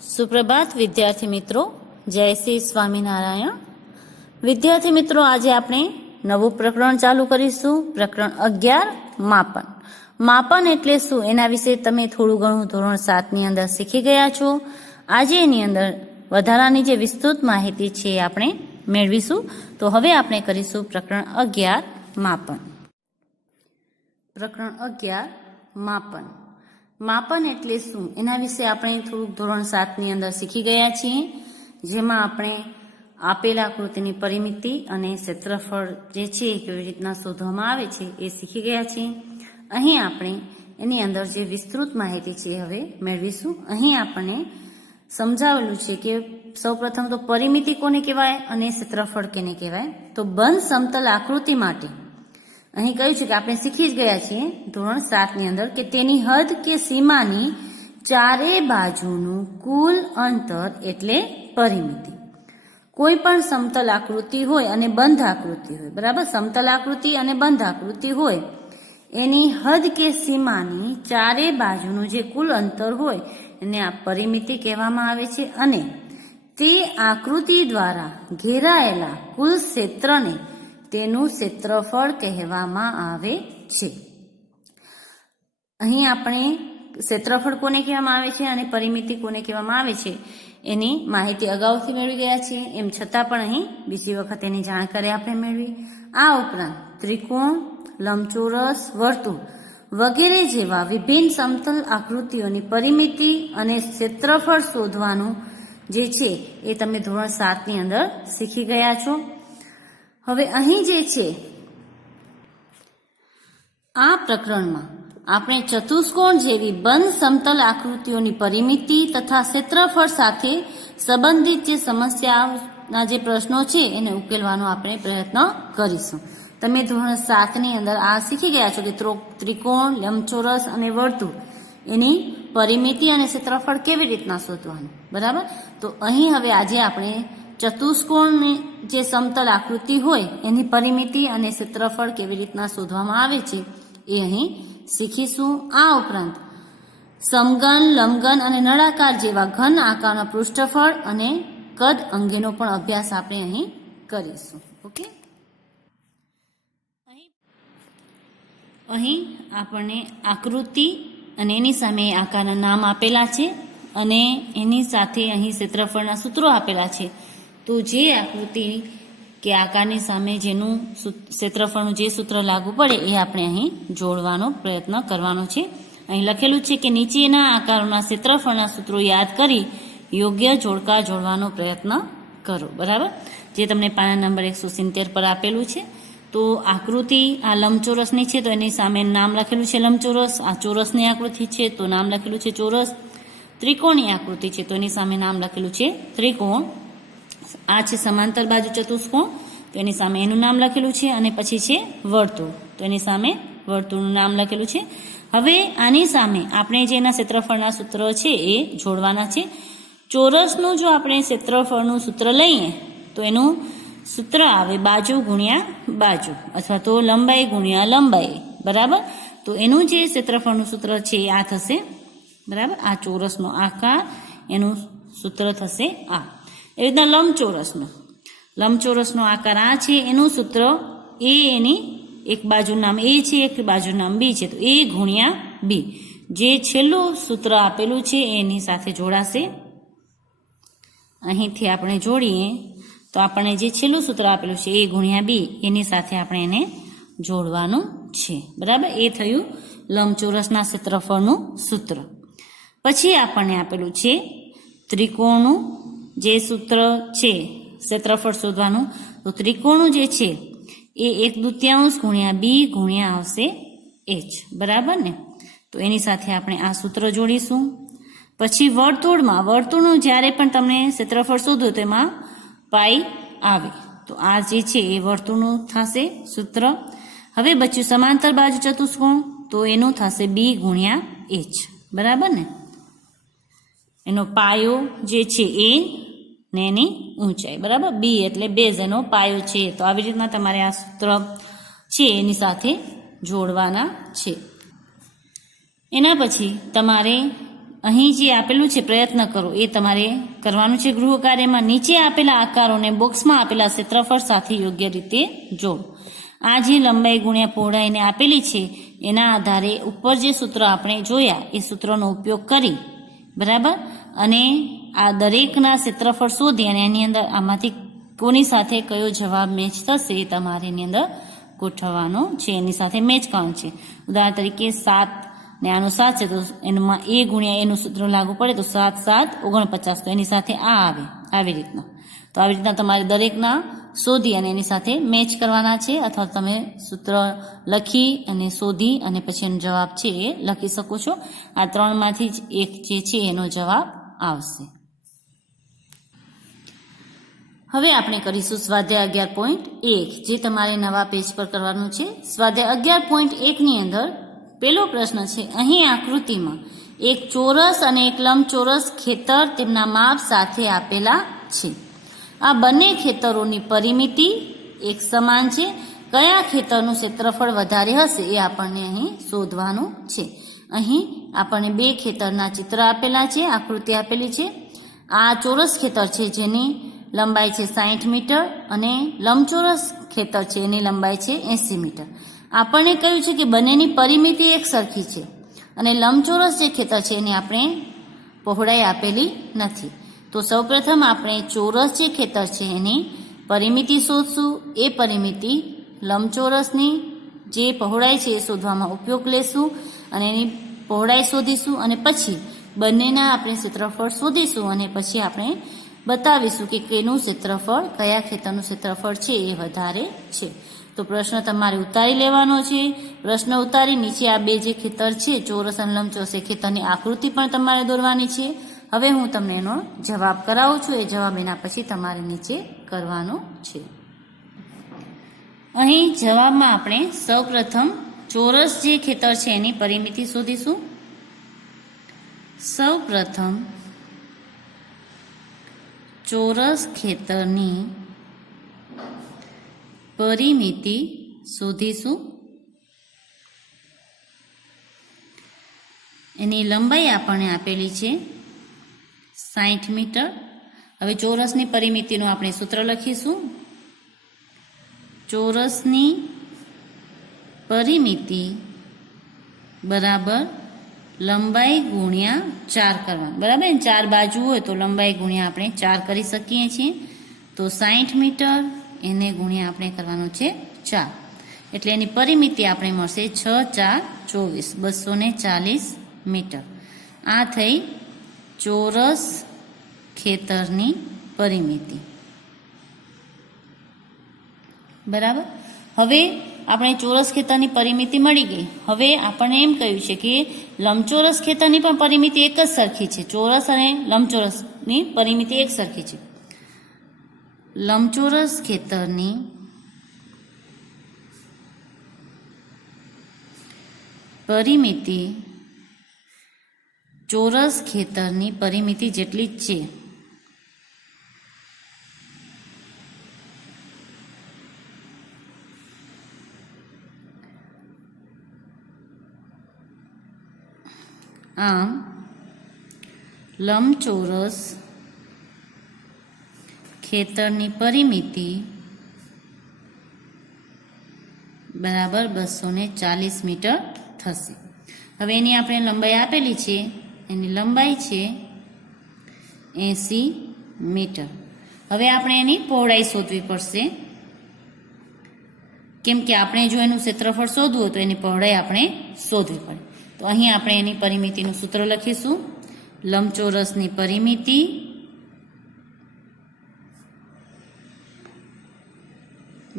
સુપ્રભાત વિદ્યાર્થી મિત્રો, જય શ્રી સ્વામિનારાયણ. વિદ્યાર્થી મિત્રો, આજે આપણે નવું પ્રકરણ ચાલુ કરીશું. પ્રકરણ 11 માપન. માપન એટલે શું એના વિશે તમે થોડું ઘણું ધોરણ 7 ની અંદર શીખી ગયા છો. આજે એની અંદર વધારાની જે વિસ્તૃત માહિતી છે એ આપણે મેળવીશું. તો હવે આપણે કરીશું પ્રકરણ 11 માપન. પ્રકરણ 11 માપન. માપન એટલે શું એના વિશે આપણે થોડુંક ધોરણ 7 ની અંદર શીખી ગયા છીએ, જેમાં આપણે આપેલા આકૃતિની પરિમિતિ અને ક્ષેત્રફળ જે છે એ કેવી રીતના શોધવામાં આવે છે એ શીખી ગયા છીએ. અહીં આપણે એની અંદર જે વિસ્તૃત માહિતી છે એ હવે મેળવીશું. અહીં આપણને સમજાવેલું છે કે સૌપ્રથમ તો પરિમિતિ કોને કહેવાય અને ક્ષેત્રફળ કેને કહેવાય. તો બંધ સમતલ આકૃતિ માટે અહીં કહ્યું છે કે આપણે શીખી જ ગયા છીએ ધોરણ 7 ની અંદર કે તેની હદ કે સીમાની ચારે બાજુનું કુલ અંતર એટલે પરિમિતિ. કોઈ પણ સમતલ આકૃતિ હોય અને બંધ આકૃતિ હોય, બરાબર, સમતલ આકૃતિ અને બંધ આકૃતિ હોય, એની હદ કે સીમાની ચારે બાજુનું જે કુલ અંતર હોય એને આ પરિમિતિ કહેવામાં આવે છે. અને તે આકૃતિ દ્વારા ઘેરાયેલા કુલ ક્ષેત્રને તેનું ક્ષેત્રફળ કહેવામાં આવે છે. અહીં આપણે ક્ષેત્રફળ કોને કહેવામાં આવે છે અને પરિમિતિ કોને કહેવામાં આવે છે એની માહિતી અગાઉથી મેળવી ગયા છીએ. એમ છતાં પણ અહીં બીજી વખત એની જાણકારી આપણે મેળવી. આ ઉપરાંત ત્રિકોણ, લંબચોરસ, વર્તુળ વગેરે જેવા વિભિન્ન સમતલ આકૃતિઓની પરિમિતિ અને ક્ષેત્રફળ શોધવાનું જે છે એ તમે ધોરણ 7 ની અંદર શીખી ગયા છો. હવે અહીં જે છે આ પ્રકરણમાં આપણે ચતુષ્કોણ જેવી બંધ સમતલ આકૃતિઓની પરિમિતિ તથા ક્ષેત્રફળ સાથે સંબંધિત જે સમસ્યાના જે પ્રશ્નો છે એને ઉકેલવાનો આપણે પ્રયત્ન કરીશું. તમે ધોરણ 7 ની અંદર આ શીખી ગયા છો કે ત્રિકોણ, લંબચોરસ અને વર્તુળ એની પરિમિતિ અને ક્ષેત્રફળ કેવી રીતના શોધવાનું, બરાબર. તો અહીં હવે આજે આપણે ચતુષ્કોણની જે સમતલ આકૃતિ હોય એની પરિમિતિ અને ક્ષેત્રફળ કેવી રીતના શોધવામાં આવે છે એ અહીં શીખીશું. આ ઉપરાંત સમઘન, લંબઘન અને નળાકાર જેવા ઘન આકારના પૃષ્ઠફળ અને કદ અંગેનો પણ અભ્યાસ આપણે અહીં કરીશું. ઓકે, અહીં આપણને આકૃતિ અને એની સામે આકારના નામ આપેલા છે અને એની સાથે અહીં ક્ષેત્રફળના સૂત્રો આપેલા છે. તો જે આકૃતિ કે આકારની સામે જેનું ક્ષેત્રફળનું જે સૂત્ર લાગુ પડે એ આપણે અહીં જોડવાનો પ્રયત્ન કરવાનો છે. અહીં લખેલું છે કે નીચેના આકારોના ક્ષેત્રફળના સૂત્રો યાદ કરી યોગ્ય જોડકા જોડવાનો પ્રયત્ન કરો, બરાબર, જે તમને પાના નંબર 170 પર આપેલું છે. તો આકૃતિ આ લંબચોરસની છે તો એની સામે નામ લખેલું છે લંબચોરસ. આ ચોરસની આકૃતિ છે તો નામ લખેલું છે ચોરસ. ત્રિકોણની આકૃતિ છે તો એની સામે નામ લખેલું છે ત્રિકોણ. આ છે સમાંતર બાજુ ચતુષ્કોણ તો એની સામે એનું નામ લખેલું છે. અને પછી છે વર્તુળ તો એની સામે વર્તુળનું નામ લખેલું છે. હવે આની સામે આપણે જે એના ક્ષેત્રફળના સૂત્ર છે એ જોડવાના છે. ચોરસનું જો આપણે ક્ષેત્રફળનું સૂત્ર લઈએ તો એનું સૂત્ર આવે બાજુ ગુણ્યા બાજુ અથવા તો લંબાઈ ગુણ્યા લંબાઈ, બરાબર. તો એનું જે ક્ષેત્રફળનું સૂત્ર છે એ આ થશે, બરાબર. આ ચોરસનો આકાર એનું સૂત્ર થશે આ. એ રીતના લંબચોરસનો આકાર આ છે, એનું સૂત્ર એ એની એક બાજુ નામ એ છે, એક બાજુ નામ બી છે, તો એ ગુણ્યા બી. જે છેલ્લું સૂત્ર આપેલું છે એની સાથે જોડાશે. અહીંથી આપણે જોડીએ તો આપણને જે છેલ્લું સૂત્ર આપેલું છે એ ગુણ્યા બી એની સાથે આપણે એને જોડવાનું છે, બરાબર. એ થયું લંબચોરસના ક્ષેત્રફળનું સૂત્ર. પછી આપણને આપેલું છે ત્રિકોણનું જે સૂત્ર છે ક્ષેત્રફળ શોધવાનું. તો ત્રિકોણનું જે છે એ 1/2 ગુણ્યા બી ગુણ્યા આવશે એચ, બરાબર ને. તો એની સાથે આપણે આ સૂત્ર જોડીશું. પછી વર્તુળનું જ્યારે પણ તમને ક્ષેત્રફળ શોધો તો એમાં પાઈ આવે તો આ જે છે એ વર્તુળનું થશે સૂત્ર. હવે બચ્યું સમાંતર બાજુ ચતુષ્કોણ તો એનું થશે બી ગુણ્યા એચ, બરાબર ને. એનો પાયો જે છે એ ને એની ઊંચાઈ, બરાબર. બી એટલે બેઝ, એનો પાયો છે. તો આવી રીતના તમારે આ સૂત્ર છે એની સાથે જોડવાના છે. એના પછી તમારે અહીં જે આપેલું છે પ્રયત્ન કરો એ તમારે કરવાનું છે ગૃહ કાર્યમાં. નીચે આપેલા આકારોને બોક્સમાં આપેલા ક્ષેત્રફળ સાથે યોગ્ય રીતે જોડો. આ જે લંબાઈ ગુણ્યા પહોળાઈને આપેલી છે એના આધારે ઉપર જે સૂત્ર આપણે જોયા એ સૂત્રનો ઉપયોગ કરી બરાબર અને આ દરેકના ક્ષેત્રફળ શોધી અને એની અંદર આમાંથી કોની સાથે કયો જવાબ મેચ થશે એ તમારે એની અંદર ગોઠવવાનો છે, એની સાથે મેચ કરવાનું છે. ઉદાહરણ તરીકે 7 ને આનું 7 છે તો એમાં a ગુણ્યા એનું સૂત્ર લાગુ પડે તો 7 7 49 તો એની સાથે આ આવે આવી રીતના. તો આવી રીતના તમારે દરેકના શોધી અને એની સાથે મેચ કરવાના છે, અથવા તમે સૂત્ર લખી અને શોધી અને પછી એનો જવાબ છે એ લખી શકો છો. આ ત્રણમાંથી જ એક જે છે એનો જવાબ આવશે. હવે આપણે કરીશું સ્વાધ્યાય 11.1 જે તમારે નવા પેજ પર કરવાનું છે. સ્વાધ્યાય 11.1 ની અંદર પહેલો પ્રશ્ન છે, અહીં આકૃતિમાં એક ચોરસ અને એક લંબચોરસ ખેતર તેમના માપ સાથે આપેલા છે. આ બંને ખેતરોની પરિમિતિ એક સમાન છે. કયા ખેતરનું ક્ષેત્રફળ વધારે હશે એ આપણને અહીં શોધવાનું છે. અહીં આપણને બે ખેતરના ચિત્ર આપેલા છે, આકૃતિ આપેલી છે. આ ચોરસ ખેતર છે જેની લંબાઈ છે 60 મીટર અને લંબચોરસ ખેતર છે એની લંબાઈ છે 80 મીટર. આપણને કહ્યું છે કે બંનેની પરિમિતિ એક સરખી છે અને લંબચોરસ જે ખેતર છે એની આપણે પહોળાઈ આપેલી નથી. તો સૌપ્રથમ આપણે ચોરસ જે ખેતર છે એની પરિમિતિ શોધશું. એ પરિમિતિ લંબચોરસની જે પહોળાઈ છે એ શોધવામાં ઉપયોગ લેશું અને એની પહોળાઈ શોધીશું અને પછી બંનેના આપણે ક્ષેત્રફળ શોધીશું અને પછી આપણે બતાવીશું કે કેનું ક્ષેત્રફળ કયા ખેતરનું ક્ષેત્રફળ છે એ વધારે છે. તો પ્રશ્ન તમારે ઉતારી લેવાનો છે. પ્રશ્ન ઉતારી નીચે આ બે જે ખેતર છે ચોરસ અને લંબચોરસ એ ખેતરની આકૃતિ પણ તમારે દોરવાની છે. હવે હું તમને એનો જવાબ કરાવું છું. એ જવાબ એના પછી તમારે નીચે કરવાનો છે. અહીં જવાબમાં આપણે સૌપ્રથમ ચોરસ જે ખેતર છે એની પરિમિતિ શોધીશું. સૌપ્રથમ ચોરસ ખેતરની પરિમિતિ શોધીશું. એની લંબાઈ આપણને આપેલી છે 60 મીટર. હવે ચોરસની પરિમિતિનું આપણે સૂત્ર લખીશું. ચોરસની પરિમિતિ બરાબર લંબાઈ ગુણ્યા 4 કરવાનું. બરાબર ને 4 બાજુ હોય તો લંબાઈ ગુણ્યા આપણે 4 કરી શકીએ છીએ. તો 60 મીટર એને ગુણ્યા આપણે કરવાનું છે 4 એટલે એની પરિમિતિ આપણે મળશે 6 4 24 240 મીટર. આ થઈ ચોરસ ખેતરની પરિમિતિ. બરાબર. હવે આપણે ચોરસ ખેતરની પરિમિતિ મળી ગઈ. હવે આપણને એમ કહ્યું છે કે લંબચોરસ ખેતરની પણ પરિમિતિ એક જ સરખી છે. ચોરસ અને લંબચોરસની પરિમિતિ એક સરખી છે. લંબચોરસ ખેતરની પરિમિતિ ચોરસ ખેતરની પરિમિતિ જેટલી જ છે. આમ લંબચોરસ ખેતરની પરિમિતિ બરાબર 240 મીટર થશે. હવે એની આપણે લંબાઈ આપેલી છે. એની લંબાઈ છે 80 મીટર. હવે આપણે એની પહોળાઈ શોધવી પડશે, કેમ કે આપણે જો એનું ક્ષેત્રફળ શોધવું હોય તો એની પહોળાઈ આપણે શોધવી પડે. તો અહીં આપણે એની પરિમિતિનું સૂત્ર લખીશું. લંબચોરસની પરિમિતિ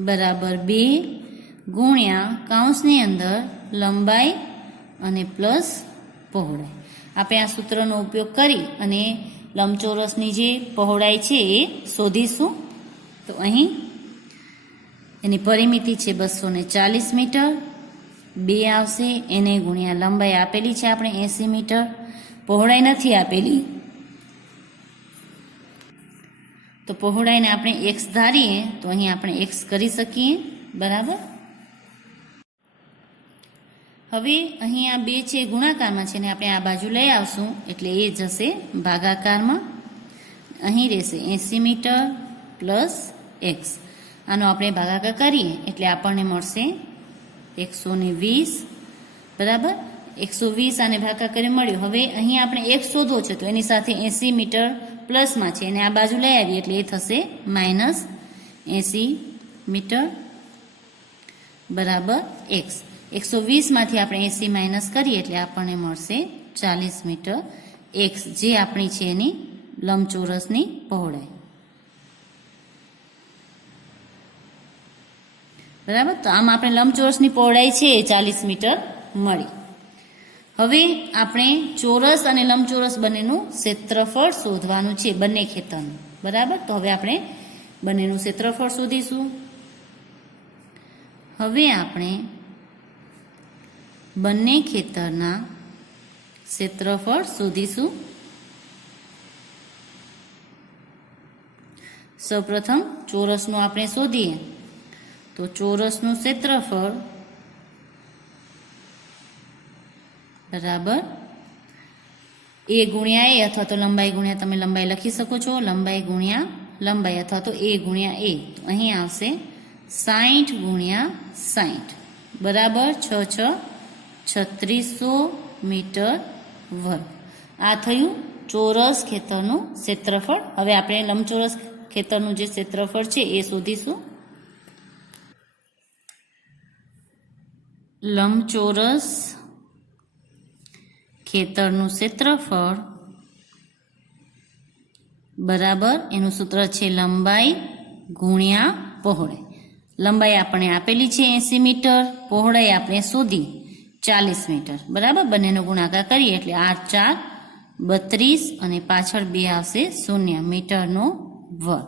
બરાબર 2 ગુણ્યા કૌંસની અંદર લંબાઈ અને પ્લસ પહોળાઈ. આપણે આ સૂત્રનો ઉપયોગ કરી અને લંબચોરસની જે પહોળાઈ છે એ શોધીશું. તો અહીં એની પરિમિતિ છે 240 મીટર. 2 આવશે એને ગુણ્યા લંબાઈ આપેલી છે આપણે 80 મીટર. પહોળાઈ નથી આપેલી તો પહોળાઈને આપણે x ધારીએ તો અહીં આપણે x કરી શકીએ. બરાબર. હવે અહીં આ 2 છે ગુણાકારમાં છે ને આપણે આ બાજુ લઈ આવશું એટલે એ જશે ભાગાકારમાં. અહીં રહેશે 80 મીટર પ્લસ x. આનો આપણે ભાગાકાર કરીએ એટલે આપણને મળશે 120. બરાબર, 120 આને ભાગાકાર કરી મળ્યું. હવે અહીં આપણે x શોધવો છે તો એની સાથે 80 મીટર પ્લસમાં છે અને આ બાજુ લઈ આવીએ એટલે એ થશે -80 મીટર બરાબર x. 120 માંથી આપણે 80 માઇનસ કરીએ એટલે આપણને મળશે 40 મીટર x, જે આપણી છે એની લંબચોરસની પહોળાઈ. બરાબર, તો આમ આપણે લંબચોરસની પહોળાઈ છે એ 40 મીટર મળી. હવે આપણે ચોરસ અને લંબચોરસ બંનેનું ક્ષેત્રફળ શોધવાનું છે, બંને ખેતરનું. બરાબર, તો હવે આપણે બંનેનું ક્ષેત્રફળ શોધીશું. હવે આપણે બંને ખેતરના ક્ષેત્રફળ શોધીશું. સૌપ્રથમ ચોરસનું આપણે શોધીએ તો ચોરસનું ક્ષેત્રફળ બરાબર a ગુણ્યા a અથવા તો લંબાઈ ગુણ્યા તમે લંબાઈ લખી શકો છો, લંબાઈ ગુણ્યા લંબાઈ અથવા તો a ગુણ્યા a. તો અહીં આવશે 60 ગુણ્યા 60 બરાબર 3600 મીટર વર્ગ. આ થયું ચોરસ ખેતરનું ક્ષેત્રફળ. હવે આપણે લંબચોરસ ખેતરનું જે ક્ષેત્રફળ છે એ શોધીશું. લંબચોરસ ખેતરનું ક્ષેત્રફળ બરાબર એનું સૂત્ર છે લંબાઈ ગુણ્યા પહોળાઈ. લંબાઈ આપણે આપેલી છે 80 મીટર, પહોળાઈ આપણે શોધી 40 મીટર. બરાબર, બંનેનો ગુણાકાર કરીએ એટલે 8 4 32 અને પાછળ 2 આવશે 0 મીટરનો વર્ગ.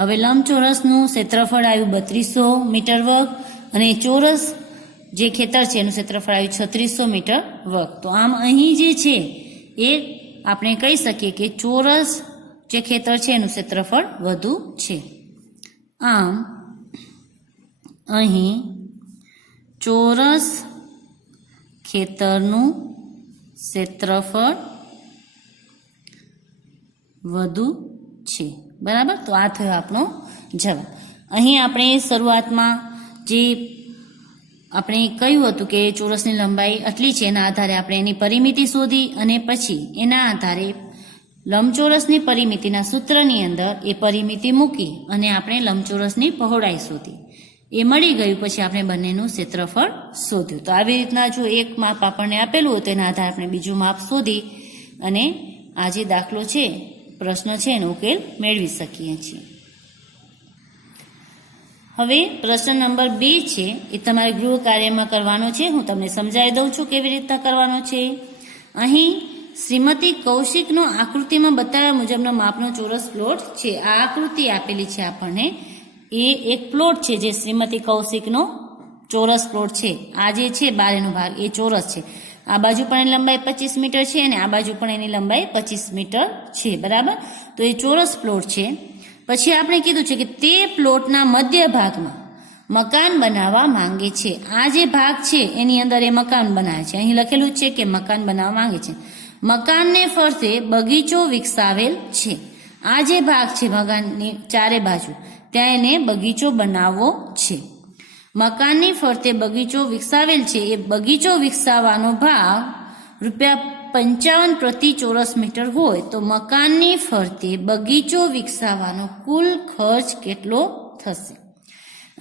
હવે લંબચોરસનું ક્ષેત્રફળ આવ્યું 3200 મીટર વર્ગ અને ચોરસ જે ખેતર છે એનું ક્ષેત્રફળ આવ્યું 3600 મીટર વર્ગ. તો આમ અહીં જે છે એ આપણે કહી શકીએ કે ચોરસ જે ખેતર છે એનું ક્ષેત્રફળ વધુ છે. આમ અહીં ચોરસ ખેતરનું ક્ષેત્રફળ વધુ છે. બરાબર, તો આ થયો આપણો જવાબ. અહીં આપણે શરૂઆતમાં જે આપણે કહ્યું હતું કે ચોરસની લંબાઈ આટલી છે એના આધારે આપણે એની પરિમિતિ શોધી અને પછી એના આધારે લંબચોરસની પરિમિતિના સૂત્રની અંદર એ પરિમિતિ મૂકી અને આપણે લંબચોરસની પહોળાઈ શોધી. એ મળી ગયું પછી આપણે બંનેનું ક્ષેત્રફળ શોધ્યું. તો આવી રીતના જો એક માપ આપણને આપેલું હોય તો એના આધારે આપણે બીજું માપ શોધી અને આ જે દાખલો છે, પ્રશ્ન છે એનો ઉકેલ મેળવી શકીએ છીએ. હવે પ્રશ્ન નંબર 2 છે એ તમારે ગૃહ કાર્યમાં કરવાનો છે. હું તમને સમજાવી દઉં છું કેવી રીતના કરવાનો છે. અહીં શ્રીમતી કૌશિકનો આકૃતિમાં બતાવ્યા મુજબનો માપનો ચોરસ પ્લોટ છે. આ આકૃતિ આપેલી છે આપણને, એ એક પ્લોટ છે જે શ્રીમતી કૌશિકનો ચોરસ પ્લોટ છે. આ જે છે બારેનો ભાગ એ ચોરસ છે. આ બાજુ પણ એની લંબાઈ 25 મીટર છે અને આ બાજુ પણ એની લંબાઈ 25 મીટર છે. બરાબર, તો એ ચોરસ પ્લોટ છે. પછી આપણે કીધું છે કે તે પ્લોટના મધ્ય ભાગમાં મકાન બનાવવા માંગે છે. આ જે ભાગ છે એની અંદર એ મકાન બનાવે છે. અહીં લખેલું છે કે મકાન બનાવવા માંગે છે. મકાનને ફરતે બગીચો વિકસાવેલ છે. આ જે ભાગ છે મકાનની ચારે બાજુ ત્યાં એને બગીચો બનાવવો છે. મકાનની ફરતે બગીચો વિકસાવેલ છે. એ બગીચો વિકસાવવાનો ભાવ ₹55 પ્રતિ ચોરસ મીટર હોય તો મકાનની ફરતે બગીચો વિકસાવવાનો કુલ ખર્ચ કેટલો થશે?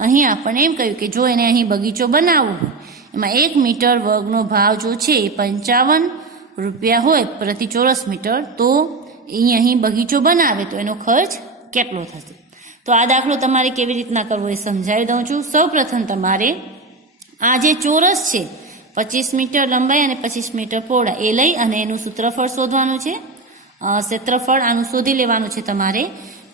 અહીં આપણને એમ કહ્યું કે જો એને અહીં બગીચો બનાવવો હોય એમાં 1 મીટર વર્ગનો ભાવ જો છે એ ₹55 હોય પ્રતિ ચોરસ મીટર, તો અહીં બગીચો બનાવે તો એનો ખર્ચ કેટલો થશે? તો આ દાખલો તમારે કેવી રીતના કરવો એ સમજાવી દઉં છું. સૌપ્રથમ તમારે આ જે ચોરસ છે 25 મીટર લંબાઈ અને 25 મીટર પહોળાઈ એ લઈ અને એનું સૂત્રફળ શોધવાનું છે. ક્ષેત્રફળ આનું શોધી લેવાનું છે તમારે,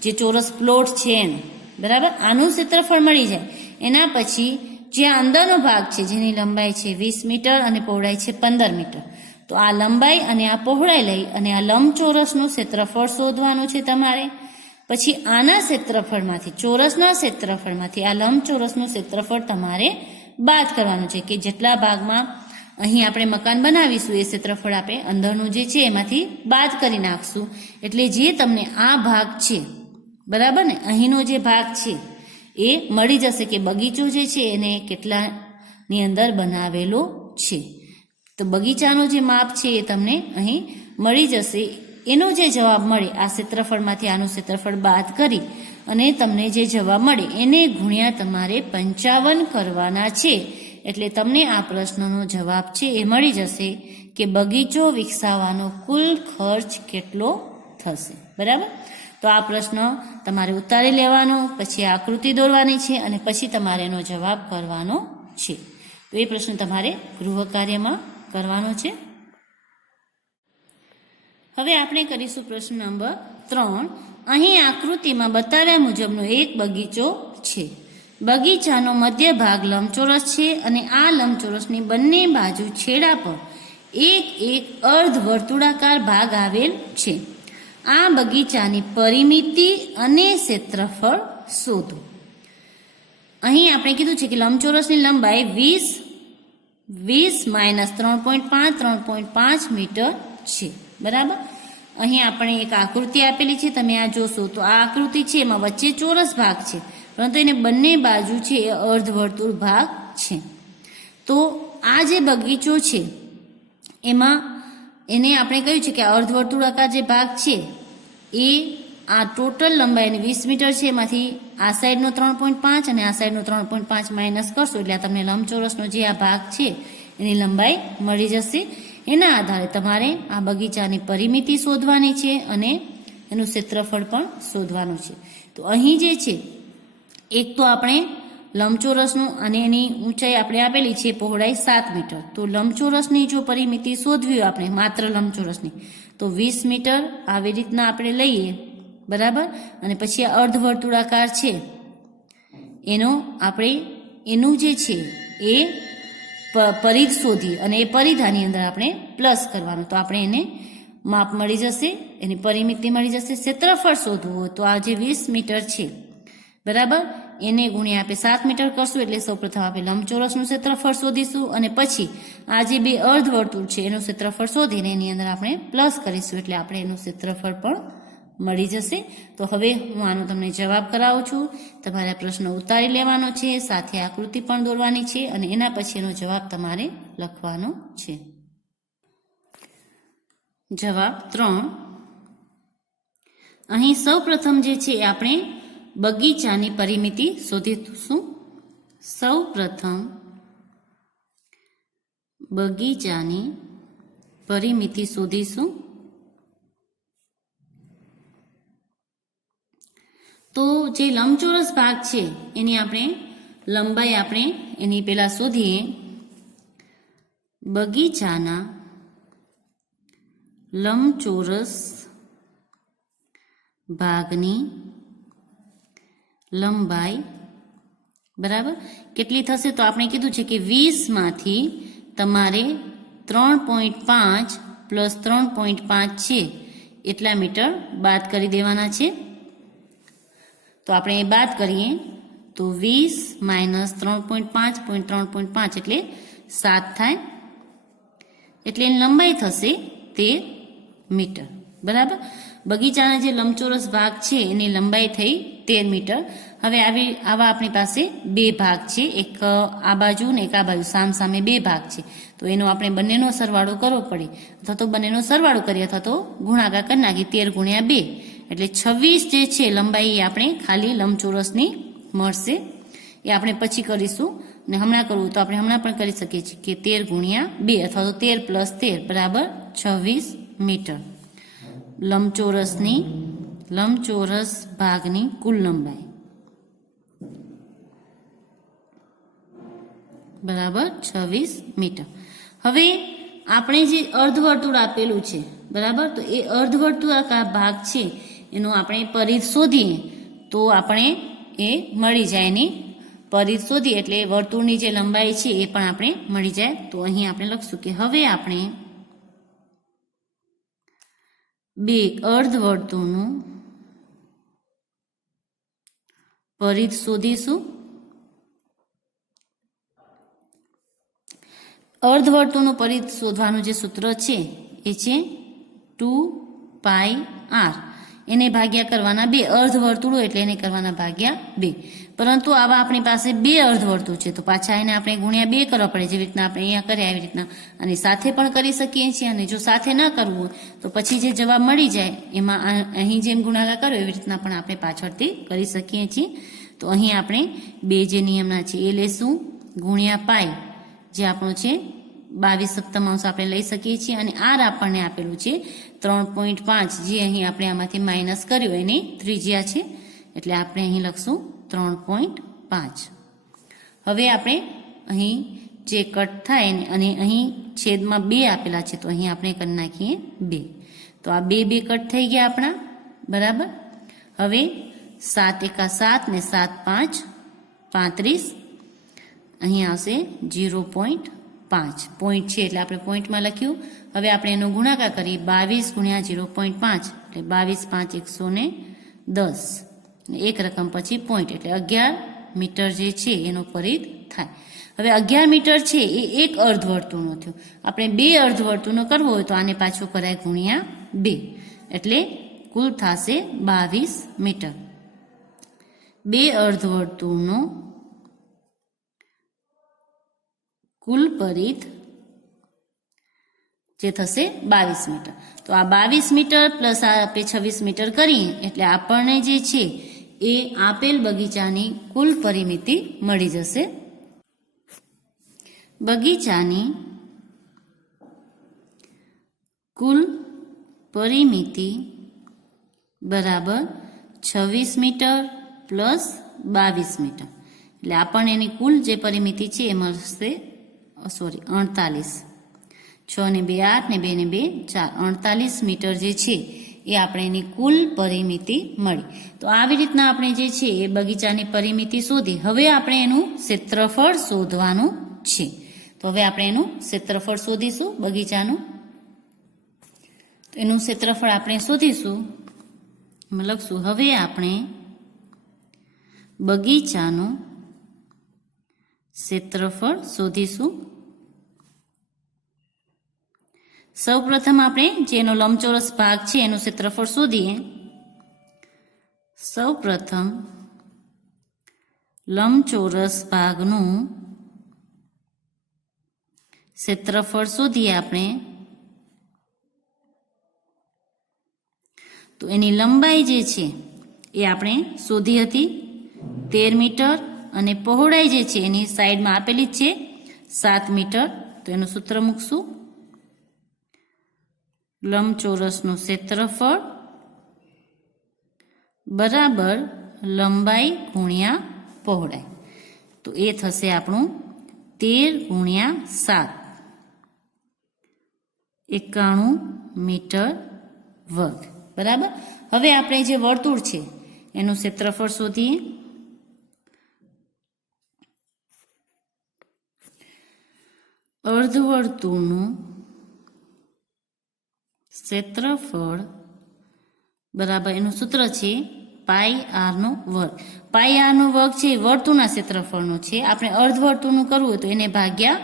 જે ચોરસ પ્લોટ છે એનું. બરાબર, આનું ક્ષેત્રફળ મળી જાય એના પછી જે અંદરનો ભાગ છે જેની લંબાઈ છે 20 મીટર અને પહોળાઈ છે 15 મીટર, તો આ લંબાઈ અને આ પહોળાઈ લઈ અને આ લંબચોરસનું ક્ષેત્રફળ શોધવાનું છે તમારે. પછી આના ક્ષેત્રફળમાંથી, ચોરસના ક્ષેત્રફળમાંથી આ લંબચોરસનું ક્ષેત્રફળ તમારે બાદ કરવાનું છે કે જેટલા ભાગમાં અહીં આપણે મકાન બનાવીશું એ ક્ષેત્રફળ આપણે અંદરનું જે છે એમાંથી બાદ કરી નાખશું, એટલે જે તમને આ ભાગ છે બરાબર ને, અહીંનો જે ભાગ છે એ મળી જશે કે બગીચો જે છે એને કેટલાની અંદર બનાવેલો છે. તો બગીચાનો જે માપ છે એ તમને અહીં મળી જશે. એનો જે જવાબ મળે આ ક્ષેત્રફળમાંથી આનું ક્ષેત્રફળ બાદ કરી અને તમને જે જવાબ મળે એને ગુણ્યા તમારે 55 કરવાના છે. એટલે તમને આ પ્રશ્નનો જવાબ છે એ મળી જશે કે બગીચો વિકસાવવાનો કુલ ખર્ચ કેટલો થશે. બરાબર. તો આ પ્રશ્ન તમારે ઉતારી લેવાનો, પછી આકૃતિ દોરવાની છે અને પછી તમારે એનો જવાબ કરવાનો છે. તો એ પ્રશ્ન તમારે ગૃહ કાર્યમાં કરવાનો છે. હવે આપણે કરીશું પ્રશ્ન નંબર 3. અહીં આકૃતિમાં બતાવ્યા મુજબનો એક બગીચો છે. બગીચાનો મધ્ય ભાગ લંબચોરસ છે અને આ લંબચોરસની બંને બાજુ છેડા પર એક એક અર્ધ વર્તુળાકાર ભાગ આવેલ છે. આ બગીચાની પરિમિતિ અને ક્ષેત્રફળ શોધો. અહીં આપણે કીધું છે કે લંબચોરસની લંબાઈ 20 માઇનસ 3.5 મીટર છે. બરાબર. અહીં આપણે એક આકૃતિ આપેલી છે, તમે આ જોશો તો આ આકૃતિ છે એમાં વચ્ચે ચોરસ ભાગ છે, પરંતુ એને બંને બાજુ છે એ અર્ધવર્તુળ ભાગ છે. તો આ જે બગીચો છે એમાં એને આપણે કહ્યું છે કે અર્ધવર્તુળાકાર જે ભાગ છે એ આ ટોટલ લંબાઈ 20 મીટર છે, એમાંથી આ સાઈડનો 3.5 અને આ સાઈડનો 3.5 માઇનસ કરશો એટલે તમને લંબચોરસનો જે આ ભાગ છે એની લંબાઈ મળી જશે. એના આધારે તમારે આ બગીચાની પરિમિતિ શોધવાની છે અને એનું ક્ષેત્રફળ પણ શોધવાનું છે. તો અહીં જે છે એક તો આપણે લંબચોરસનું અને એની ઊંચાઈ આપણે આપેલી છે પહોળાઈ 7 મીટર. તો લંબચોરસની જો પરિમિતિ શોધવી હોય આપણે માત્ર લંબચોરસની તો 20 મીટર આવી રીતના આપણે લઈએ. બરાબર. અને પછી આ અર્ધવર્તુળાકાર છે એનો આપણે એનું જે છે એ પરિધ શોધી અને એ પરિધાની અંદર આપણે પ્લસ કરવાનું, તો આપણે એને માપ મળી જશે, એની પરિમિતિ મળી જશે. ક્ષેત્રફળ શોધવું હોય તો આ જે 20 મીટર છે બરાબર એને ગુણ્યા આપણે 7 મીટર કરશું, એટલે સૌપ્રથમ આપણે લંબચોરસનું ક્ષેત્રફળ શોધીશું અને પછી આ જે બે અર્ધવર્તુળ છે એનું ક્ષેત્રફળ શોધીને એની અંદર આપણે પ્લસ કરીશું, એટલે આપણે એનું ક્ષેત્રફળ પણ મળી જશે. તો હવે હું આનો તમને જવાબ કરાવું છું. તમારે આ પ્રશ્ન ઉતારી લેવાનો છે, સાથે આકૃતિ પણ દોરવાની છે અને એના પછી એનો જવાબ તમારે લખવાનો છે. જવાબ 3. અહીં સૌ પ્રથમ જે છે આપણે બગીચાની પરિમિતિ શોધીશું. સૌ પ્રથમ બગીચાની પરિમિતિ શોધીશું. તો જે લંબચોરસ ભાગ છે એની આપણે લંબાઈ આપણે એની પહેલા શોધીએ. બગીચાના લંબચોરસ ભાગની લંબાઈ બરાબર કેટલી થશે? તો આપણે કીધું છે કે 20 માંથી તમારે 3.5 પ્લસ 3.5 છે એટલા મીટર બાદ કરી દેવાના છે. તો આપણે એ બાદ કરીએ તો 20 માઇનસ 3.5 એટલે 7 થાય, એટલે એની લંબાઈ થશે 13 મીટર. બરાબર. બગીચાના જે લંબચોરસ ભાગ છે એની લંબાઈ થઈ 13 મીટર. હવે આવા આપણી પાસે બે ભાગ છે, એક આ બાજુ ને એક આ બાજુ, સામસામે બે ભાગ છે. તો એનો આપણે બંનેનો સરવાળો કરવો પડે, અથવા તો બંનેનો સરવાળો કરીએ અથવા તો ગુણાકાર કરી નાખીએ. 13 ગુણ્યા 2 એટલે 26 જે છે લંબાઈ આપણે ખાલી લંબચોરસની મળશે. એ આપણે પછી કરીશું ને હમણાં કરવું તો આપણે હમણાં પણ કરી શકીએ છીએ કે 13 ગુણ્યા 2 અથવા તો 13 પ્લસ 13 બરાબર 26 મીટર લંબચોરસ ભાગની કુલ લંબાઈ બરાબર 26 મીટર. હવે આપણે જે અર્ધવર્તુળ આપેલું છે બરાબર, તો એ અર્ધવર્તુળાકાર ભાગ છે એનો આપણે પરિધ શોધીએ તો આપણે એ મળી જાય. એની પરિધ શોધીએ એટલે વર્તુળની જે લંબાઈ છે એ પણ આપણે મળી જાય. તો અહીં આપણે લખશું કે હવે આપણે બે અર્ધવર્તુળનું પરિધ શોધીશું. અર્ધવર્તુળનું પરિઘ શોધવાનું જે સૂત્ર છે એ છે 2πr. એને ભાગ્યા કરવાના 2. અર્ધવર્તુળો એટલે એને કરવાના ભાગ્યા 2. પરંતુ આવા આપણી પાસે 2 અર્ધવર્તુળ છે તો પાછા એને આપણે ગુણ્યા 2 કરવા પડે. જેવી રીતના આપણે અહીંયા કર્યા એવી રીતના અને સાથે પણ કરી શકીએ છીએ. અને જો સાથે ન કરવું હોય તો પછી જે જવાબ મળી જાય એમાં અહીં જેમ ગુણાકાર કર્યો એવી રીતના પણ આપણે પાછળથી કરી શકીએ છીએ. તો અહીં આપણે 2 જે નિયમના છે એ લેશું ગુણ્યા પાઈ જે આપણો છે 22/7 આપણે લઈ શકીએ છીએ. અને આર આપણને આપેલું છે 3.5 જે અહીં આપણે આમાંથી માઇનસ કર્યું એની ત્રિજ્યા છે એટલે આપણે અહીં લખશું 3.5. હવે આપણે અહીં જે કટ થાય અને અહીં છેદમાં 2 આપેલા છે તો અહીં આપણે કરી નાખીએ 2. તો આ 2 કટ થઈ ગયા આપણા. બરાબર. હવે 7 × 7 ને 7 × 5 35. અહીં આવશે 0.5. પોઈન્ટ છે એટલે આપણે પોઈન્ટમાં લખ્યું. હવે આપણે એનો ગુણાકાર કરીએ 22 × 0.5 એટલે 22 × 5 110. એક રકમ પછી પોઈન્ટ એટલે 11 મીટર જે છે એનો પરિઘ થાય. હવે 11 મીટર છે એ એક અર્ધવર્તુળનો થયો. આપણે 2 અર્ધવર્તુળનો કરવો હોય તો આને પાછો કરાય ગુણ્યા 2 એટલે કુલ થશે 22 મીટર. 2 અર્ધવર્તુળનો કુલ પરિઘ જે થશે 22 મીટર. તો આ 22 મીટર પ્લસ આપણે 26 મીટર કરીએ એટલે આપણને જે છે એ આપેલ બગીચાની કુલ પરિમિતિ મળી જશે. બગીચાની કુલ પરિમિતિ બરાબર 26 મીટર પ્લસ 22 મીટર. એટલે આપણને એની કુલ જે પરિમિતિ છે એ મળશે 48. 6 ને 2 8 ને 2 ને 2 4 48 મીટર જે છે એ આપણે એની કુલ પરિમિતિ મળી. તો આવી રીતના આપણે જે છે એ બગીચાની પરિમિતિ શોધી. હવે આપણે એનું ક્ષેત્રફળ શોધવાનું છે. તો હવે આપણે એનું ક્ષેત્રફળ શોધીશું બગીચાનું. તો એનું ક્ષેત્રફળ આપણે શોધીશું. એમાં લખશું હવે આપણે બગીચાનું ક્ષેત્રફળ શોધીશું. સૌપ્રથમ આપણે જેનો લંબચોરસ ભાગ છે એનું ક્ષેત્રફળ શોધીએ. સૌપ્રથમ લંબચોરસ ભાગનું ક્ષેત્રફળ શોધીએ આપણે. તો એની લંબાઈ જે છે એ આપણે શોધી હતી 13 મીટર અને પહોળાઈ જે છે એની સાઈડમાં આપેલી જ છે 7 મીટર. તો એનું સૂત્ર મૂકશું લંબચોરસનું ક્ષેત્રફળ બરાબર લંબાઈ ગુણ્યા પહોળાઈ. તો એ થશે આપણું 13 × 7 91 મીટર વર્ગ. બરાબર. હવે આપણે જે વર્તુળ છે એનું ક્ષેત્રફળ શોધીએ. અર્ધવર્તુળનું ક્ષેત્રફળ બરાબર એનું સૂત્ર છે πr². πr² છે વર્તુળના ક્ષેત્રફળનો છે. આપણે અર્ધવર્તુળનું કરવું હોય તો એને ભાગ્યા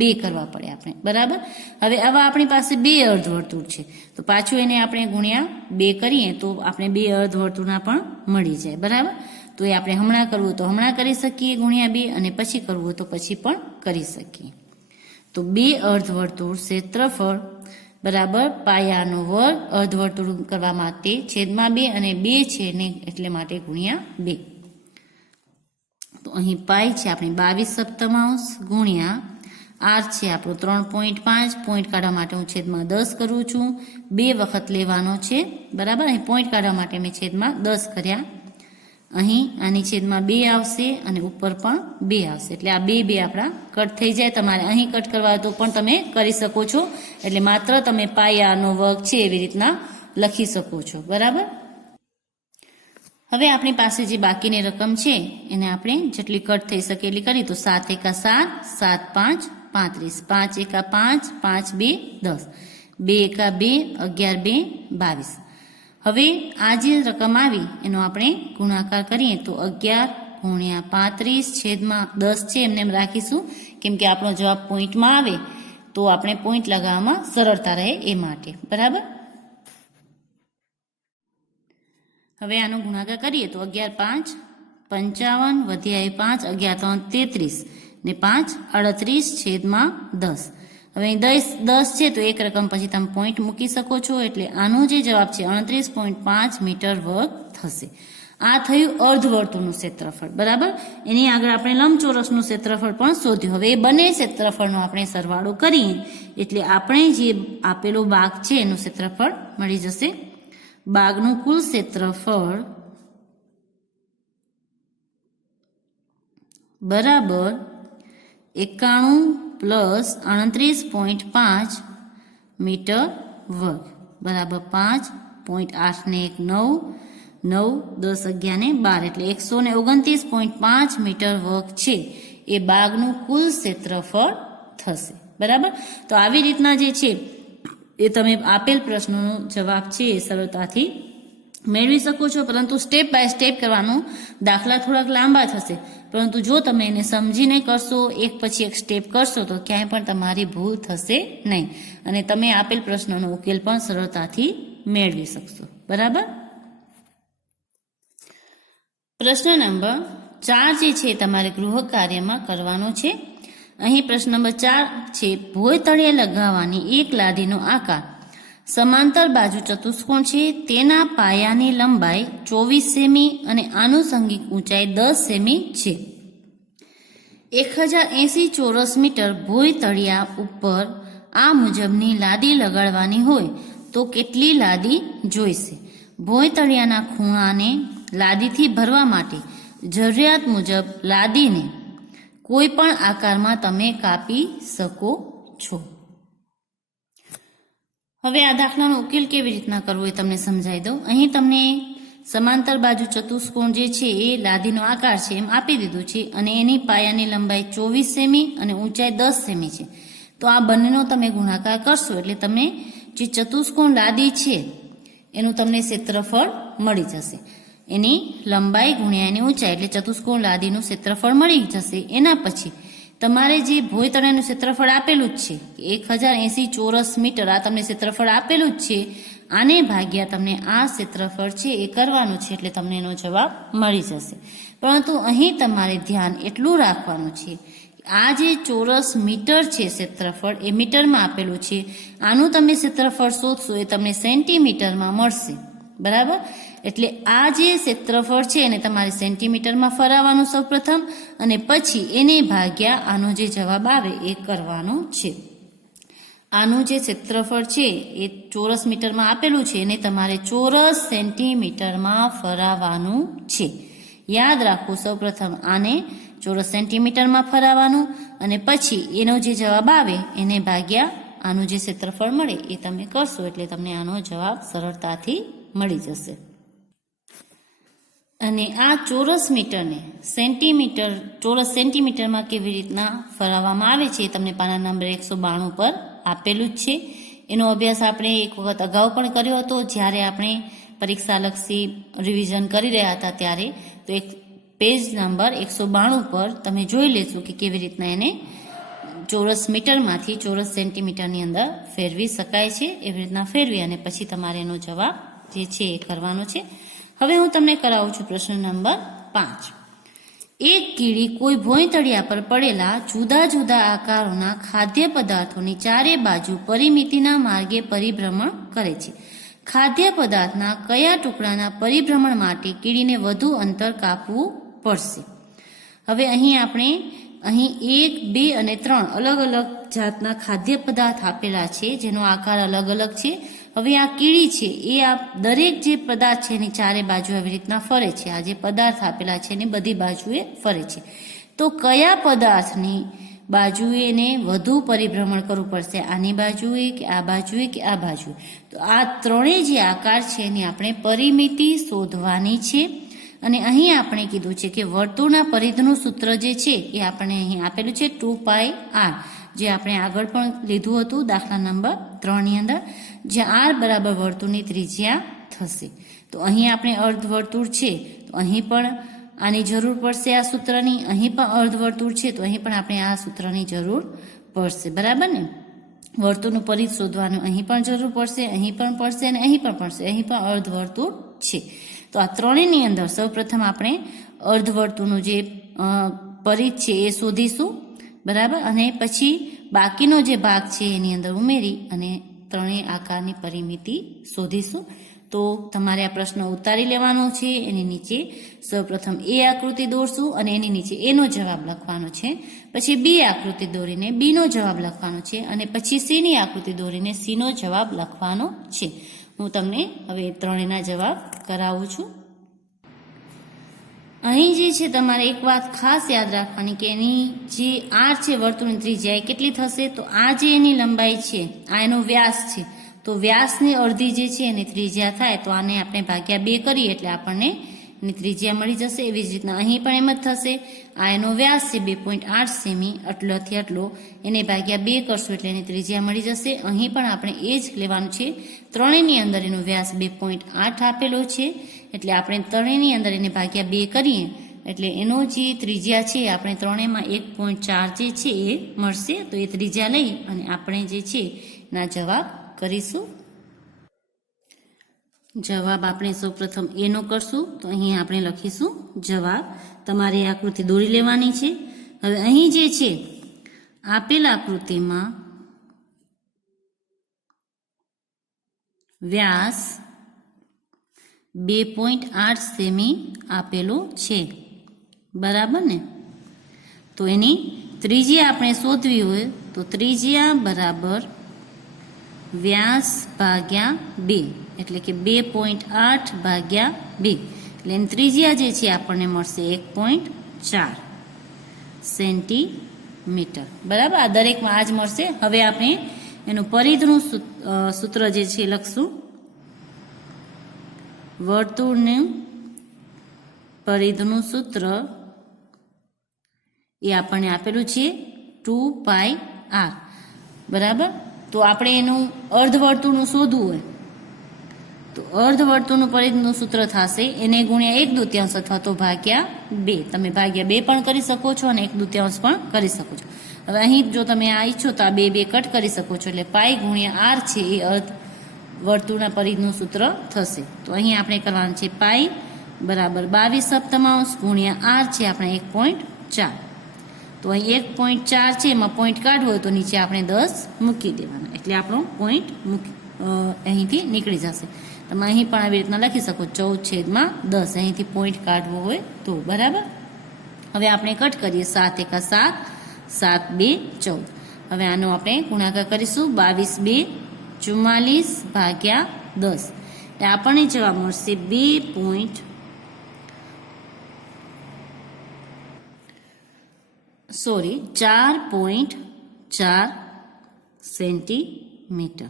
2 કરવા પડે આપણે. બરાબર. હવે આવા આપણી પાસે 2 અર્ધવર્તુળ છે તો પાછું એને આપણે ગુણ્યા 2 કરીએ તો આપણે 2 અર્ધવર્તુળના પણ મળી જાય. બરાબર. તો એ આપણે હમણાં કરવું હોય તો હમણાં કરી શકીએ ગુણ્યા 2 અને પછી કરવું હોય તો પછી પણ કરી શકીએ. તો 2 અર્ધવર્તુળ ક્ષેત્રફળ બરાબર πr². અર્ધવર્તુળ કરવા માટે છેદમાં 2 અને 2 છે ને એટલે માટે ગુણ્યા 2. તો અહીં પાઈ છે આપણે 22/7 ગુણ્યા આર છે આપણો 3.5. પોઈન્ટ કાઢવા માટે હું છેદમાં 10 કરું છું. 2 વખત લેવાનો છે. બરાબર. અહીં પોઈન્ટ કાઢવા માટે મેં છેદમાં 10 કર્યા. અહીં આની છેદમાં 2 આવશે અને ઉપર પણ 2 આવશે એટલે આ 2 આપણા કટ થઈ જાય. તમારે અહીં કટ કરવા હોય તો પણ તમે કરી શકો છો. એટલે માત્ર તમે πr² છે એવી રીતના લખી શકો છો. બરાબર. હવે આપણી પાસે જે બાકીની રકમ છે એને આપણે જેટલી કટ થઈ શકે એટલી કરી. તો 7 × 7 7 × 5 35 5 × 5 5 2 10 2 × 2 11 2 22. હવે આ જે રકમ આવી એનો આપણે ગુણાકાર કરીએ તો 11 × 35 છેદમાં 10 છે એમને એમ રાખીશું કેમ કે આપણો જવાબ પોઈન્ટમાં આવે તો આપણે પોઈન્ટ લગાવવામાં સરળતા રહે એ માટે. બરાબર. હવે આનો ગુણાકાર કરીએ તો 11 5 55 વધ્યા 5 11 3 33 ને 5 38 છેદમાં 10. હવે 10 છે તો એક રકમ પછી તમે પોઈન્ટ મૂકી શકો છો, એટલે આનો જે જવાબ છે 38.5 મીટર વર્ગ થશે. આ થયું અર્ધવર્તુળનું ક્ષેત્રફળ. બરાબર. એની આગળ આપણે લંબચોરસનું ક્ષેત્રફળ પણ શોધ્યું. હવે એ બંને ક્ષેત્રફળનો આપણે સરવાળો કરીએ એટલે આપણે જે આપેલો ભાગ છે એનું ક્ષેત્રફળ મળી જશે. બાગનું કુલ ક્ષેત્રફળ બરાબર 91 પ્લસ 38.5 મીટર વર્ગ બરાબર 5.8 ને 1 9 9 10 11 ને 12 એટલે 129.5 મીટર વર્ગ છે એ બાગનું કુલ ક્ષેત્રફળ થશે. બરાબર. તો આવી રીતના જે છે એ તમે આપેલ પ્રશ્નનો જવાબ છે એ સરળતાથી મેળવી શકો છો, પરંતુ સ્ટેપ બાય સ્ટેપ કરવાનું. દાખલા થોડાક લાંબા થશે, પરંતુ જો તમે એને સમજીને કરશો, એક પછી એક સ્ટેપ કરશો, તો ક્યાંય પણ તમારી ભૂલ થશે નહીં અને તમે આપેલ પ્રશ્નનો ઉકેલ પણ સરળતાથી મેળવી શકશો. બરાબર. પ્રશ્ન નંબર 4 જે છે તમારે ગૃહ કાર્યમાં કરવાનો છે. અહીં પ્રશ્ન નંબર 4 છે, ભોંય તળિયે લગાવવાની એક લાદીનો આકાર સમાંતર બાજુ ચતુષ્કોણ છે, તેના પાયાની લંબાઈ 24 સેમી અને આનુષંગિક ઊંચાઈ 10 સેમી છે. 1080 ચોરસ મીટર ભોંય તળિયા ઉપર આ મુજબની લાદી લગાડવાની હોય તો કેટલી લાદી જોઈશે? ભોંય તળિયાના ખૂણાને લાદીથી ભરવા માટે જરૂરિયાત મુજબ લાદીને કોઈ પણ આકારમાં તમે કાપી શકો છો. હવે આ દાખલાનો ઉકેલ કેવી રીતના કરવો એ તમને સમજાવી દઉં. અહીં તમને સમાંતર બાજુ ચતુષ્કોણ જે છે એ લાદીનો આકાર છે એમ આપી દીધું છે અને એની પાયાની લંબાઈ 24 સેમી અને ઊંચાઈ 10 સેમી છે. તો આ બંનેનો તમે ગુણાકાર કરશો એટલે તમને જે ચતુષ્કોણ લાદી છે એનું તમને ક્ષેત્રફળ મળી જશે. એની લંબાઈ ગુણ્યા એની ઊંચાઈ એટલે ચતુષ્કોણ લાદીનું ક્ષેત્રફળ મળી જશે. એના પછી તમારે જે ભોંય તળિયાનું ક્ષેત્રફળ આપેલું જ છે 1080 ચોરસ મીટર, આ તમને ક્ષેત્રફળ આપેલું જ છે, આને ભાગ્યા તમને આ ક્ષેત્રફળ છે એ કરવાનું છે એટલે તમને એનો જવાબ મળી જશે. પરંતુ અહીં તમારે ધ્યાન એટલું રાખવાનું છે, આ જે ચોરસ મીટર છે ક્ષેત્રફળ એ મીટરમાં આપેલું છે, આનું તમે ક્ષેત્રફળ શોધશો એ તમને સેન્ટીમીટરમાં મળશે. બરાબર. એટલે આ જે ક્ષેત્રફળ છે એને તમારે સેન્ટીમીટરમાં ફરાવવાનું સૌપ્રથમ અને પછી એને ભાગ્યા આનો જે જવાબ આવે એ કરવાનો છે. આનું જે ક્ષેત્રફળ છે એ ચોરસ મીટરમાં આપેલું છે એને તમારે ચોરસ સેન્ટીમીટરમાં ફરાવવાનું છે. યાદ રાખો, સૌપ્રથમ આને ચોરસ સેન્ટીમીટરમાં ફરાવવાનું અને પછી એનો જે જવાબ આવે એને ભાગ્યા આનું જે ક્ષેત્રફળ મળે એ તમે કરશો એટલે તમને આનો જવાબ સરળતાથી મળી જશે. અને આ ચોરસ મીટરને ચોરસ સેન્ટીમીટરમાં કેવી રીતના ફરાવવામાં આવે છે એ તમને પાના નંબર 192 પર આપેલું જ છે. એનો અભ્યાસ આપણે એક વખત અગાઉ પણ કર્યો હતો જ્યારે આપણે પરીક્ષાલક્ષી રિવિઝન કરી રહ્યા હતા ત્યારે. તો એક પેજ નંબર 192 પર તમે જોઈ લેશો કે કેવી રીતના એને ચોરસ મીટરમાંથી ચોરસ સેન્ટીમીટરની અંદર ફેરવી શકાય છે. એવી રીતના ફેરવી અને પછી તમારે એનો જવાબ જે છે એ કરવાનો છે. હવે હું તમને કરાવું છું પ્રશ્ન નંબર 5. એક કીડી કોઈ ભોંય તળિયા પર પડેલા જુદા જુદા આકારોના ખાદ્ય પદાર્થોની ચારે બાજુ પરિમિતિના માર્ગે પરિભ્રમણ કરે છે. ખાદ્ય પદાર્થના કયા ટુકડાના પરિભ્રમણ માટે કીડીને વધુ અંતર કાપવું પડશે? હવે અહીં 1, 2 અને 3 અલગ અલગ જાતના ખાદ્ય પદાર્થ આપેલા છે જેનો આકાર અલગ અલગ છે. હવે આ કીડી છે એ આ દરેક જે પદાર્થ છે એની ચારે બાજુ આવી રીતના ફરે છે. આ જે પદાર્થ આપેલા છે એની બધી બાજુએ ફરે છે. તો કયા પદાર્થની બાજુએ એને વધુ પરિભ્રમણ કરવું પડશે? આની બાજુએ કે આ બાજુએ કે આ બાજુએ? તો આ ત્રણેય જે આકાર છે એની આપણે પરિમિતિ શોધવાની છે. અને અહીં આપણે કીધું છે કે વર્તુળના પરિધનું સૂત્ર જે છે એ આપણે અહીં આપેલું છે 2πr, જે આપણે આગળ પણ લીધું હતું દાખલા નંબર 3 ની અંદર, જ્યાં r બરાબર વર્તુળની ત્રિજ્યા થશે. તો અહીં આપણે અર્ધવર્તુળ છે તો અહીં પણ આની જરૂર પડશે આ સૂત્રની, અહીં પણ અર્ધવર્તુળ છે તો અહીં પણ આપણે આ સૂત્રની જરૂર પડશે. બરાબર ને? વર્તુળનું પરિઘ શોધવાનું અહીં પણ જરૂર પડશે, અહીં પણ પડશે અને અહીં પણ પડશે. અહીં પણ અર્ધવર્તુળ છે. તો આ ત્રણેયની અંદર સૌપ્રથમ આપણે અર્ધવર્તુળનું જે પરિઘ છે એ શોધીશું, બરાબર. અને પછી બાકીનો જે ભાગ છે એની અંદર ઉમેરી અને ત્રણેય આકારની પરિમિતિ શોધીશું. તો તમારે આ પ્રશ્ન ઉતારી લેવાનો છે. એની નીચે સૌપ્રથમ એ આકૃતિ દોરશું અને એની નીચે એનો જવાબ લખવાનો છે. પછી બી આકૃતિ દોરીને બીનો જવાબ લખવાનો છે અને પછી સીની આકૃતિ દોરીને સીનો જવાબ લખવાનો છે. હું તમને હવે ત્રણેયના જવાબ કરાવું છું. અહીં જે છે તમારે એક વાત ખાસ યાદ રાખવાની કે એની જે આર છે વર્તુળની ત્રિજ્યા એ કેટલી થશે, તો આ જે એની લંબાઈ છે આ એનો વ્યાસ છે. તો વ્યાસની અડધી જે છે એની ત્રિજ્યા થાય તો આને આપણે ભાગ્યા 2 કરીએ એટલે આપણને એની ત્રિજ્યા મળી જશે. એવી જ રીતના અહીં પણ એમ જ થશે. આ એનો વ્યાસ છે 2.8 સેમી, આટલોથી આટલો, એને ભાગ્યા 2 કરશું એટલે એની ત્રિજ્યા મળી જશે. અહીં પણ આપણે એ જ લેવાનું છે. ત્રણેયની અંદર એનો વ્યાસ 2.8 આપેલો છે એટલે આપણે ત્રણેયની અંદર એને ભાગ્યા 2 કરીએ એટલે એનો જે ત્રિજ્યા છે આપણે ત્રણેયમાં 1.4 જે છે એ મળશે. તો એ ત્રિજ્યા લઈ અને આપણે જે છે એના જવાબ કરીશું. જવાબ આપણે સૌપ્રથમ એનો કરશું. તો અહીં આપણે લખીશું જવાબ. તમારે આકૃતિ દોરી લેવાની છે. હવે અહીં જે છે આપેલ આકૃતિમાં વ્યાસ 2.8 સેમી આપેલો છે, બરાબર ને. તો એની ત્રિજ્યા આપણે શોધવી હોય તો ત્રિજ્યા બરાબર વ્યાસ ભાગ્યા 2 એટલે કે 2.8 ભાગ્યા 2 એટલે એની ત્રિજ્યા જે છે આપણને મળશે 1.4 સેન્ટીમીટર, બરાબર. આ દરેકમાં આ જ મળશે. હવે આપણે એનું પરિઘનું સૂત્ર જે છે લખશું. વર્તુળનું પરિઘનું સૂત્ર એ આપણને આપેલું છે 2πr, બરાબર. તો આપણે એનું અર્ધવર્તુળનું શોધવું હોય તો અર્ધવર્તુળનું પરિઘનું સૂત્ર થશે એને ગુણ્યા 1/2 અથવા તો ભાગ્યા 2. તમે ભાગ્યા 2 પણ કરી શકો છો અને 1/2 પણ કરી શકો છો. હવે અહીં જો તમે આ ઈચ્છો તો આ 2 કટ કરી શકો છો એટલે પાઈ ગુણ્યા આર છે એ અર્ધવર્તુળના પરિઘનું સૂત્ર થશે. તો અહીં આપણે કરવાનું છે પાઈ બરાબર 22/7 ગુણ્યા આર છે આપણે 1.4. તો અહીં 1.4 છે એમાં પોઈન્ટ કાઢવો હોય તો નીચે આપણે 10 મૂકી દેવાના એટલે આપણો પોઈન્ટ અહીંથી નીકળી જશે. તમે અહીં પણ આવી રીતના લખી શકો 14/10 અહીંથી પોઈન્ટ કાઢવો હોય તો, બરાબર. હવે આપણે કટ કરીએ 7 × 7 7 2 14. હવે આનો આપણે ગુણાકાર કરીશું 22 2 44 ભાગ્યા 10 એટલે આપણને જવાબ મળશે 4.4 સેન્ટીમીટર.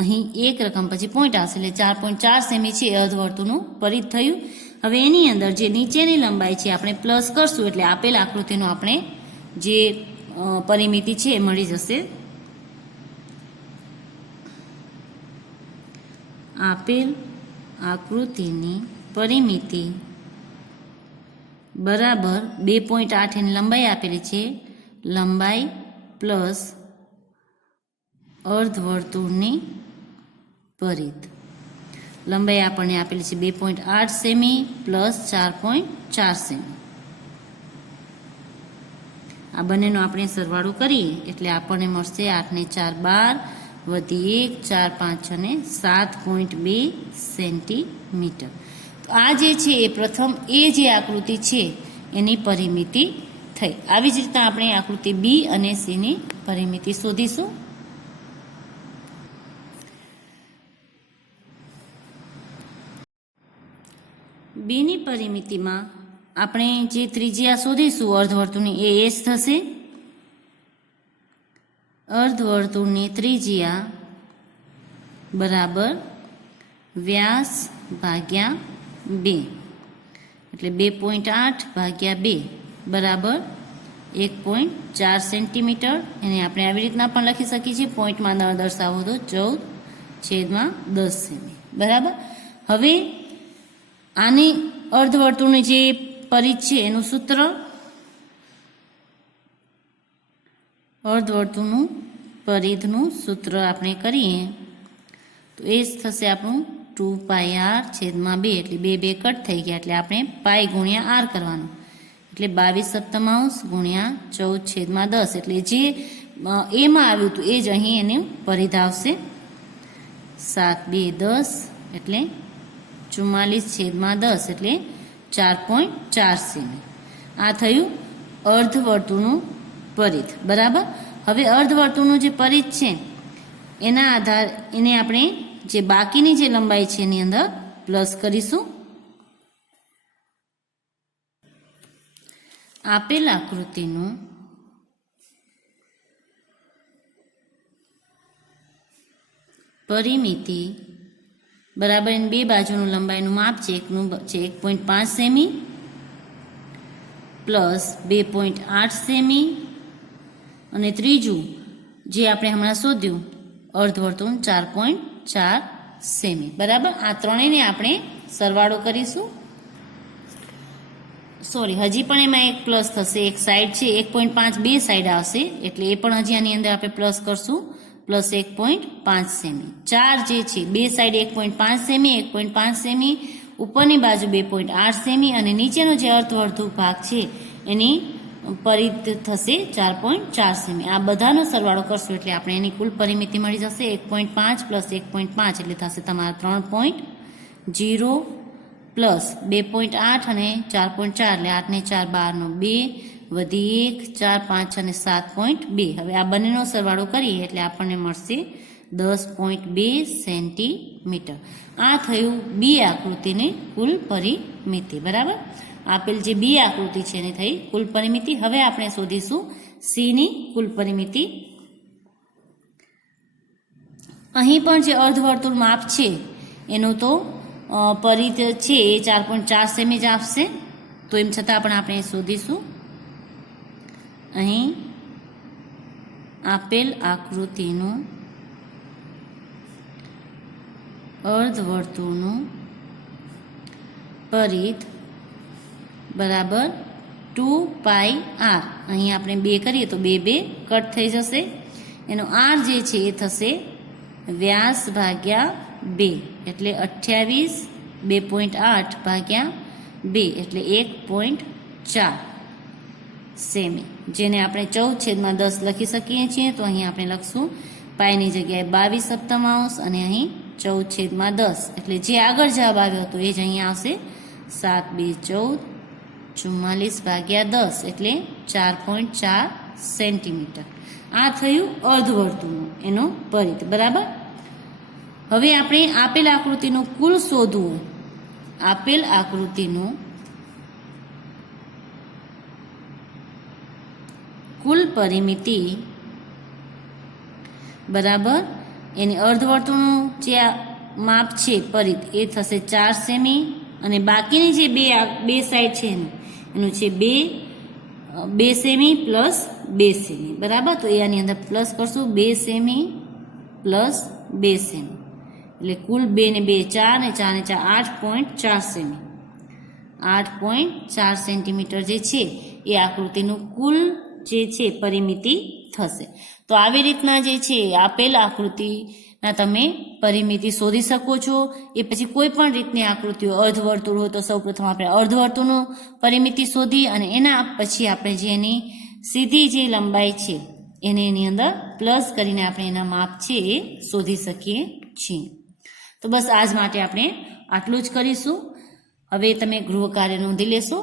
અહીં એક રકમ પછી પોઈન્ટ આવશે એટલે 4.4 સેમી છે એ અર્ધવર્તુળનું પરિઘ થયું. હવે એની અંદર જે નીચેની લંબાઈ છે આપણે પ્લસ કરશું એટલે આપેલ આકૃતિનો આપણે જે પરિમિતિ છે એ મળી જશે. આપેલ આકૃતિની પરિમિતિ બરાબર 2.8 એની લંબાઈ આપેલી છે, લંબાઈ પ્લસ અર્ધવર્તુળની પરિઘ. લંબાઈ આપણને આપેલી છે 2.8 સેમી પ્લસ 4.4 સેમી. આ બંનેનો આપણે સરવાળો કરીએ એટલે આપણને મળશે 8 ને 4 12 વધી 1 4 5 અને 7.2 સેન્ટીમીટર. તો આ જે છે એ પ્રથમ એ જે આકૃતિ છે એની પરિમિતિ થઈ. આવી જ રીતના આપણે આકૃતિ બી અને સીની પરિમિતિ શોધીશું. બીની પરિમિતિમાં આપણે જે ત્રિજ્યા શોધીશું અર્ધવર્તુળની એ જ થશે. અર્ધવર્તુળની ત્રિજ્યા બરાબર વ્યાસ ભાગ્યા 2 એટલે 2.8 ભાગ્યા 2 બરાબર 1.4 સેન્ટીમીટર. એને આપણે આવી રીતના પણ લખી શકીએ છીએ, પોઈન્ટમાં ન દર્શાવો તો 14/10 સેમી, બરાબર. હવે આની અર્ધવર્તુળની જે પરિઘ છે એનું સૂત્ર અર્ધવર્તુળનું પરિઘનું સૂત્ર આપણે કરીએ તો એ જ થશે આપણું 2πr/2 એટલે 2 કટ થઈ ગયા એટલે આપણે પાઈ ગુણ્યા r કરવાનું એટલે 22/7 ગુણ્યા 14/10 એટલે જે એમાં આવ્યું હતું એ જ અહીં એનું પરિઘ આવશે 7 2 10 એટલે 44/10 એટલે 4.4 સેમી. આ થયું અર્ધવર્તુળનું પરિઘ. બરાબર. હવે અર્ધવર્તુળનું જે પરિઘ છે એના આધાર એને આપણે જે બાકીની જે લંબાઈ છે એની અંદર પ્લસ કરીશું. આપેલ આકૃતિનું પરિમિતિ બરાબર એની બે બાજુનું લંબાઈનું માપ છે. એકનું છે 1.5 સેમી પ્લસ 2.8 સેમી અને ત્રીજું જે આપણે હમણાં શોધ્યું અર્ધવર્તુળ 4.4 સેમી. બરાબર. આ ત્રણેયને આપણે સરવાળો કરીશું. સોરી, હજી પણ એમાં એક પ્લસ થશે. એક સાઈડ છે 1.5 બે સાઈડ આવશે એટલે એ પણ હજી આની અંદર આપણે પ્લસ કરશું. Plus 1.5 semi. 4 જે છે બે સાઈડ 1.5 સેમી 1.5 સેમી, ઉપરની બાજુ 2.8 સેમી અને નીચેનો જે અર્ધવર્તુળ ભાગ છે એની પરિઘ થશે 4.4 સેમી. આ બધાનો સરવાળો કરશું એટલે આપણે એની કુલ પરિમિતિ મળી જશે 1.5 પ્લસ 1.5 એટલે થશે તમારા 3.0 પ્લસ 2.8 અને 4.4 એટલે 8 ને 4 12 નો 2 વધી 1 4 5 અને 7.2. હવે આ બંનેનો સરવાળો કરીએ એટલે આપણને મળશે 10.2 સેન્ટીમીટર. આ થયું બી આકૃતિની કુલ પરિમિતિ. બરાબર. આપેલ જે બી આકૃતિ છે એની થઈ કુલ પરિમિતિ. હવે આપણે શોધીશું સી ની કુલ પરિમિતિ. અહીં પણ જે અર્ધવર્તુળ માપ છે એનું તો પરિઘ છે એ 4.4 સેમી જ આપશે. તો એમ છતાં પણ આપણે શોધીશું. અહીં આપેલ આકૃતિનું અર્ધવર્તુળનું પરિઘ બરાબર 2πr. અહીં આપણે 2 કરીએ તો 2 કટ થઈ જશે. એનો r જે છે એ થશે વ્યાસ ભાગ્યા 2 એટલે 28 2.8 ભાગ્યા 2 એટલે 1.4 સેમી, જેને આપણે 14/10 લખી શકીએ છીએ. તો અહીં આપણે લખશું પાઈની જગ્યાએ 22/7 અને અહીં 14/10 એટલે જે આગળ જવાબ આવ્યો હતો એ જ અહીં આવશે 7 2 14 44/10 એટલે 4.4 સેન્ટીમીટર. આ થયું અર્ધવર્તુળનું એનો પરિઘ. બરાબર. હવે આપણે આપેલ આકૃતિનું કુલ શોધવું. આપેલ આકૃતિનું કુલ પરિમિતિ બરાબર એની અર્ધવર્તુળનું જે માપ છે પરિઘ એ થશે 4 સેમી અને બાકીની જે બે સાઈડ છે એનું છે 2 સેમી પ્લસ 2 સેમી. બરાબર. તો એ આની અંદર પ્લસ કરશું 2 સેમી પ્લસ 2 સેમી એટલે કુલ 2 ને 2 4 ને 4 ને 4 8.4 સેમી. 8.4 સેન્ટીમીટર જે છે એ આકૃતિનું કુલ જે છે પરિમિતિ થશે. તો આવી રીતના જે છે આપેલ આકૃતિના તમે પરિમિતિ શોધી શકો છો. એ પછી કોઈ પણ રીતની આકૃતિઓ અર્ધવર્તુળ હોય તો સૌપ્રથમ આપણે અર્ધવર્તુળનું પરિમિતિ શોધી અને એના પછી આપણે જે એની સીધી જે લંબાઈ છે એને એની અંદર પ્લસ કરીને આપણે એના માપ છે એ શોધી શકીએ છીએ. તો બસ આજ માટે આપણે આટલું જ કરીશું. હવે તમે ગૃહ કાર્ય નોંધી લેશો.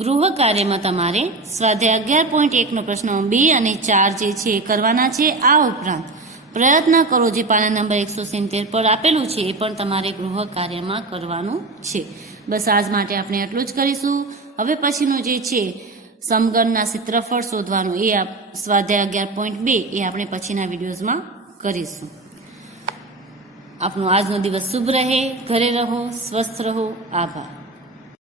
ગૃહ કાર્યમાં તમારે સ્વાધ્યાય 11.1 પ્રશ્ન 2 અને 4 જે છે એ કરવાના છે. આ ઉપરાંત પ્રયત્ન કરો જે પાના નંબર 170 પર આપેલું છે એ પણ તમારે ગૃહ કાર્યમાં કરવાનું છે. બસ આજ માટે આપણે આટલું જ કરીશું. હવે પછીનું જે છે સમઘનના ક્ષેત્રફળ શોધવાનું એ સ્વાધ્યાય 11.2 એ આપણે પછીના વિડીયોઝમાં કરીશું. આપનો આજનો દિવસ શુભ રહે. ઘરે રહો, સ્વસ્થ રહો. આભાર.